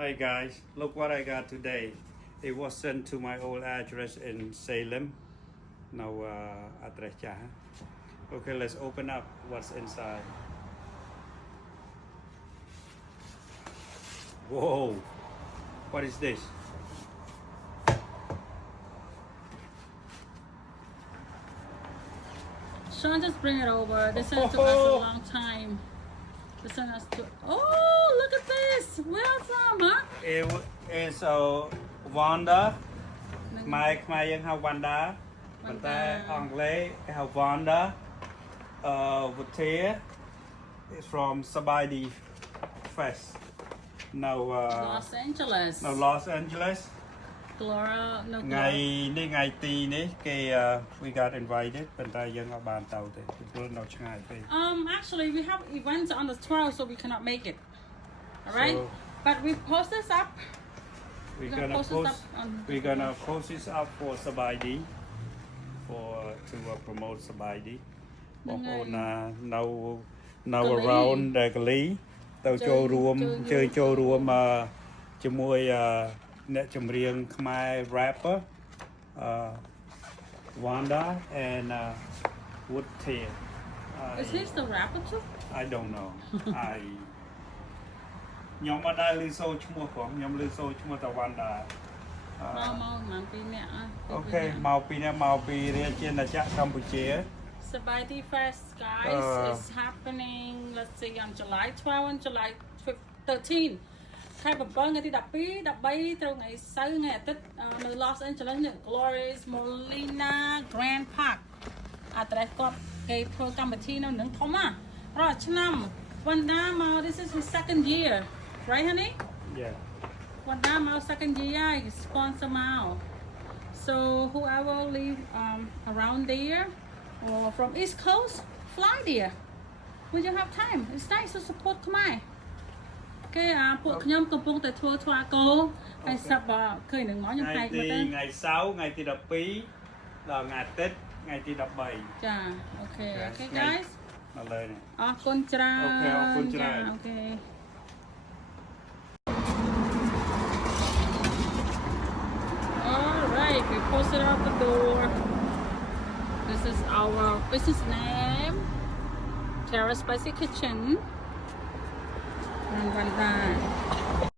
Hi guys, look what I got today. It was sent to my old address in Salem. Now address cha. Okay, let's open up what's inside. Whoa, what is this? Sean, just bring it over. This one took us a long time. This one has to. Oh, look at this. Where from, huh? It is Wanda. My young have Wanda. But Anglais have Wanda. Vatir is from Sabadi Fest. Now Los Angeles. Now Los Angeles. Glora, no Glora. ថ្ងៃទីនេះគេ we got invited ប៉ុន្តែយើងអត់បានទៅទេព្រោះនៅឆ្ងាយពេក Actually we have events on the 12th so we cannot make it. All right? So- but we post this up. we're gonna gonna post this up on- we're gonna post this up for Sabaidi for to promote Sabaidi បងប្អូននៅ around ដែលកលីទៅចូលរួមជើញចូលរួមជាមួយអ្នកចម្រៀងខ្មែរ rapper Wanda and Wood Tail Is this the rapper too? I don't know ខ្ញុំអត់ដែរឮសូរឈ្មោះផងខ្ញុំឮសូរឈ្មោះតែ Wanda មកពីអ្នក អូខេមកពីអ្នកមកពីរាជាណាចក្រកម្ពុជា Sabadi Fest, guys, is happening, let's see, on July 12 and July 13. ខែ7ថ្ងៃទី12 13ត្រូវថ្ងៃសៅរ៍ថ្ងៃអាទិត្យនៅ Los Angeles នេះ Glorious Molina Grand Park អាត្រេសគាត់គេធ្វើកម្មវិធីនៅនឹងធំណារាល់ឆ្នាំ Wanda មក this is his second year right honey yeah Wanda មក second year sponsor មក so whoever live around there or from East Coast fly there when you have time it's nice to support ខ្មែរគេពួកខ្ញុំកំពុងតែធ្វើថ្វាគោហើយសាប់ឃើញនឹងមកខ្ញុំហែកមកទៅថ្ងៃសៅរ៍ថ្ងៃទី12ដល់ថ្ងៃអាទិត្យថ្ងៃទី13ចាអូខេ guys មកលើនេះ អរគុណច្រើន អូខេអរគុណច្រើន អូខេ All right we posted out the door this is our business name Terra Spicy Kitchen and Wanda